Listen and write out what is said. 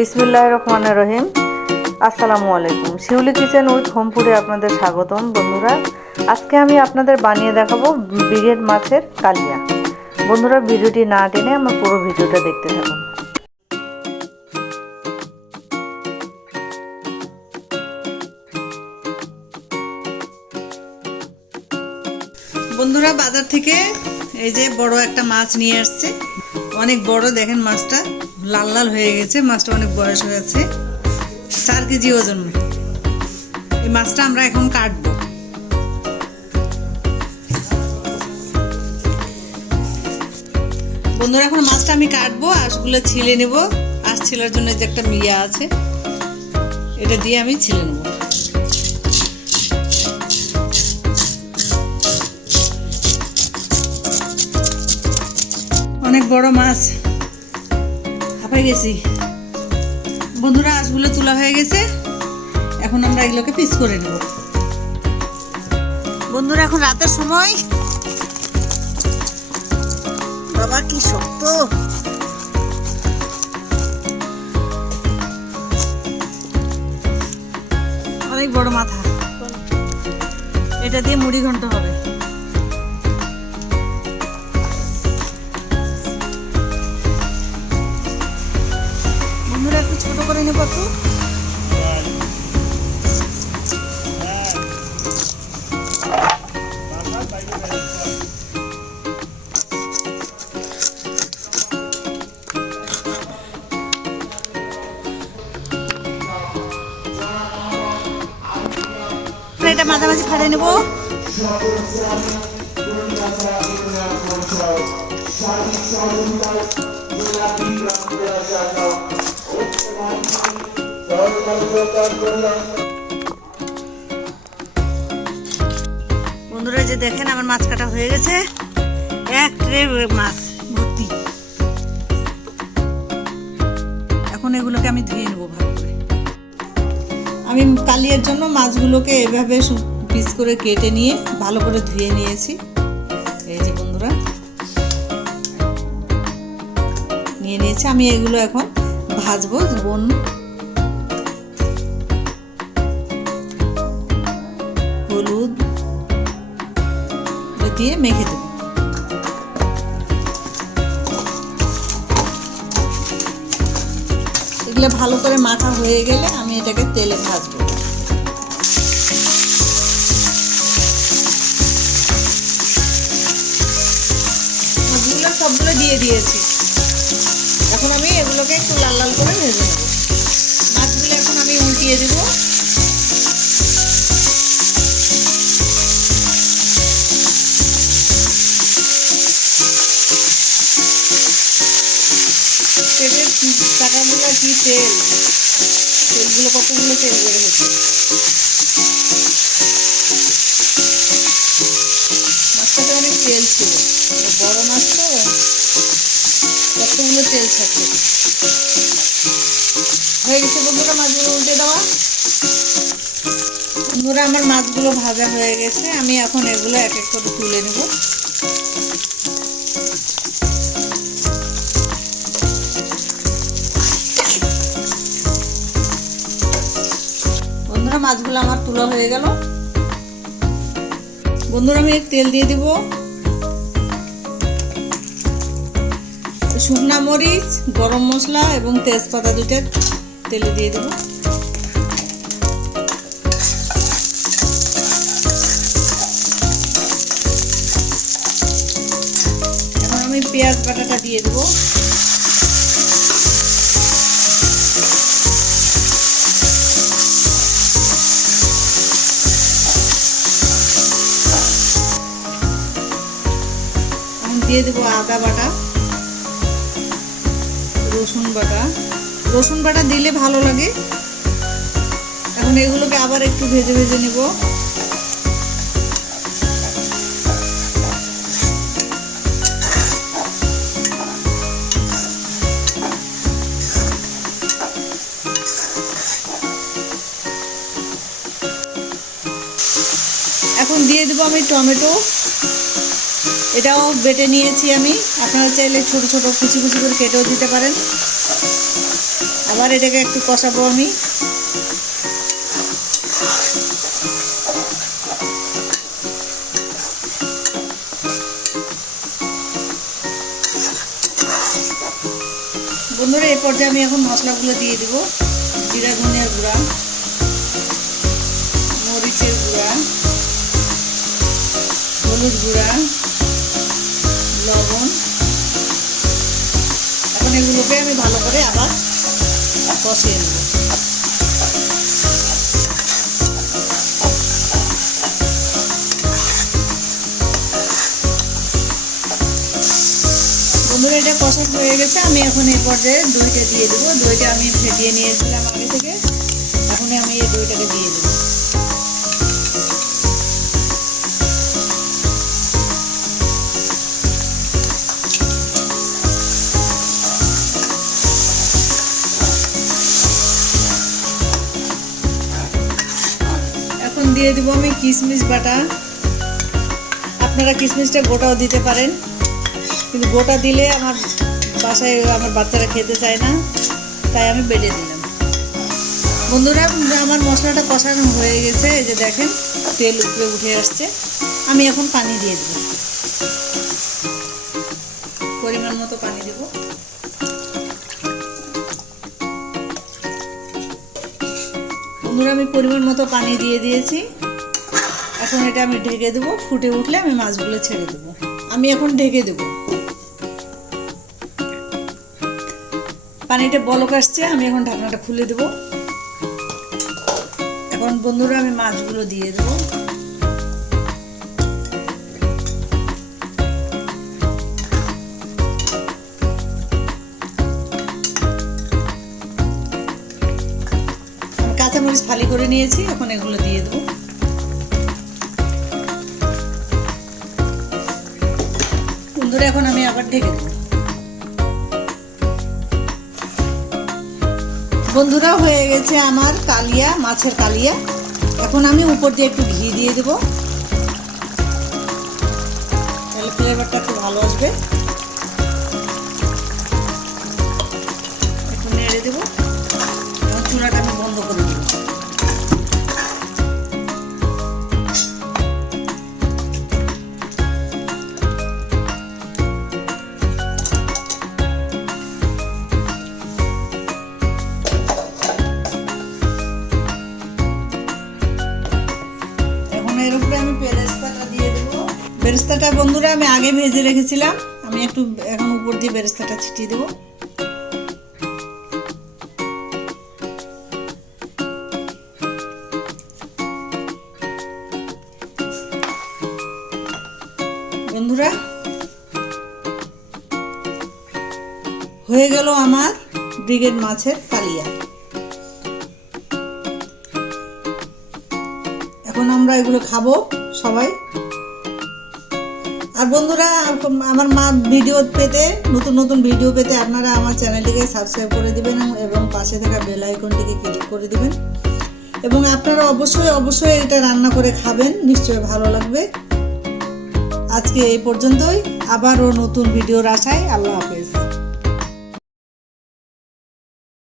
বিসমিল্লাহির রহমানির রহিম। আসসালামু আলাইকুম। শিউলি কিচেন উইথ হোম ফুডে আপনাদের স্বাগতম। বন্ধুরা, আজকে আমি আপনাদের বানিয়ে দেখাবো ব্রিগেড মাছের কালিয়া। বন্ধুরা, ভিডিওটি না টেনে আমার পুরো ভিডিওটা দেখতে থাকুন। বন্ধুরা, বাজার থেকে এই যে বড় একটা মাছ নিয়ে আসছে। অনেক বড়, দেখেন মাছটা লাল লাল হয়ে গেছে। মাছটা অনেক বয়স হয়েছে, 4 কেজি ওজন। এই মাছটা আমরা এখন কাটবো। বন্ধুরা, এখন মাছটা আমি কাটবো, আঁশগুলো ছিলে নেব। আঁশ ছিলার জন্য যে একটা মিয়া আছে, এটা দিয়ে আমি ছিলে নেব। অনেক বড় মাছ, হাঁপাই গেছি। বন্ধুরা, আঁশগুলো তোলা হয়ে গেছে, এখন আমরা এগুলোকে পিস করে নেব। বন্ধুরা, এখন রাতের সময়, বাবা কি শক্ত। অনেক বড় মাথা, এটা দিয়ে মুড়ি ঘন্ট হবে। বন্ধুরা, একটু ছোট করে নেব একটু। এটা মাঝামাঝি ফাড়ে নেব। বন্ধুরা, যে দেখেন আমার মাছ কাটা হয়ে গেছে, এক ট্রে মাছ ভর্তি। এখন এগুলোকে আমি ধুয়ে নেবো ভালো করে। আমি কালিয়ার জন্য মাছগুলোকে এভাবে পিস করে কেটে নিয়ে ভালো করে ধুয়ে নিয়েছি। এই যে বন্ধুরা, নিয়ে নিয়েছি। আমি এগুলো এখন ভাজবো। লবণ, হলুদ দিয়ে মেখে দেব। এগুলো ভালো করে মাখা হয়ে গেলে আমি এটাকে তেলে ভাজবো। মাছগুলো সবগুলো দিয়ে দিয়েছি। এখন আমি এগুলোকে একটু লাল লাল করে ভেজে নেব। মাছগুলো এখন আমি উল্টিয়ে দেব। তেলের টাকাগুলো কি তেলগুলো কতগুলো তেল বের হয়েছে। মাছটাতে অনেক তেল ছিল, বড় মাছ তো কতগুলো তেল থাকে। হয়ে গেছে বন্ধুরা মাছগুলো উল্টে দেওয়া। বন্ধুরা, আমার মাছগুলো ভাজা হয়ে গেছে। আমি এখন এগুলো এক এক করে তুলে নেব। বন্ধুরা, মাছগুলো আমার তোলা হয়ে গেল। বন্ধুরা, আমি তেল দিয়ে দিব। শুকনা মরিচ, গরম মশলা এবং তেজপাতা দুইটা তেলে দিয়ে দেব। এখন আমি পেঁয়াজ বাটাটা দিয়ে দেব। দিয়ে দেবো আদা বাটা, রসুন বাটা দিলে ভালো লাগে। এখন এগুলোকে আবার একটু ভেজে ভেজে নেব। এখন দিয়ে দেবো আমি টমেটো। এটাও বেটে নিয়েছি আমি, আপনারা চাইলে ছোট ছোট কুচি কুচি করে কেটেও দিতে পারেন। আবার এটাকে একটু কষাবো আমি। বন্ধুরা এই পর্যায়ে আমি এখন মশলাগুলো দিয়ে দেব। জিরা ধনিয়ার গুঁড়া, মরিচের গুঁড়া, হলুদ গুঁড়া, লবণ। এখন এগুলোকে আমি ভালো করে আবার কষিয়ে নেব। বন্ধুরা এটা কষানো হয়ে গেছে, আমি এখন এই পর্যায়ে দইটা দিয়ে দেবো। দইটা আমি ফেটিয়ে নিয়েছিলাম আগে থেকে, এখন আমি এই দইটাকে দিয়ে দেবো। এখন দিয়ে দেবো আমি কিশমিশ বাটা। আপনারা কিশমিশটা গোটাও দিতে পারেন, কিন্তু গোটা দিলে আমার বাসায় আমার বাচ্চারা খেতে চায় না, তাই আমি বেটে দিলাম। বন্ধুরা আমার মশলাটা কষানো হয়ে গেছে, এই যে দেখেন তেল উপরে উঠে আসছে। আমি এখন পানি দিয়ে দেব, পরিমাণ মতো পানি দেব। বন্ধুরা আমি পরিমাণ মতো পানি দিয়ে দিয়েছি। এখন এটা আমি ঢেকে দেবো, ফুটে উঠলে আমি মাছগুলো ছেড়ে দেবো। আমি এখন ঢেকে দেবো। পানিটা বলক আসছে, আমি এখন ঢাকনাটা খুলে দেব। এখন বন্ধুরা আমি মাছগুলো দিয়ে দেব। কাঁচামরিচ ফালি করে নিয়েছি, এখন এগুলো দিয়ে দেব। বন্ধুরা এখন আমি আবার ঢেকে দেব। বন্ধুরা হয়ে গেছে আমার কালিয়া, মাছের কালিয়া। এখন আমি উপর দিয়ে একটু ঘি দিয়ে দেব, তাহলে ফ্লেভারটা একটু ভালো আসবে। একটু নেড়ে দেবো, এবং চুলাটা আমি বন্ধ করে দেবো। এর উপরে আমি বেরেস্তাটা দিয়ে দেবো। বেরেস্তাটা বন্ধুরা আমি আগে ভেজে রেখেছিলাম, আমি একটু এখন উপর দিয়ে বেরেস্তাটা ছিটিয়ে দেবো। বন্ধুরা হয়ে গেল আমার ব্রিগেড মাছের কালিয়া। এখন আমরা এগুলো খাবো সবাই। আর বন্ধুরা আমার ভিডিও পেতে, নতুন নতুন ভিডিও পেতে আপনারা আমার চ্যানেলটিকে সাবস্ক্রাইব করে দিবেন এবং পাশে থাকা বেল আইকনটিকে ক্লিক করে দিবেন। এবং আপনারা অবশ্যই এটা রান্না করে খাবেন, নিশ্চয়ই ভালো লাগবে। আজকে এই পর্যন্তই, আবারও নতুন ভিডিওর আশায়। আল্লাহ হাফেজ।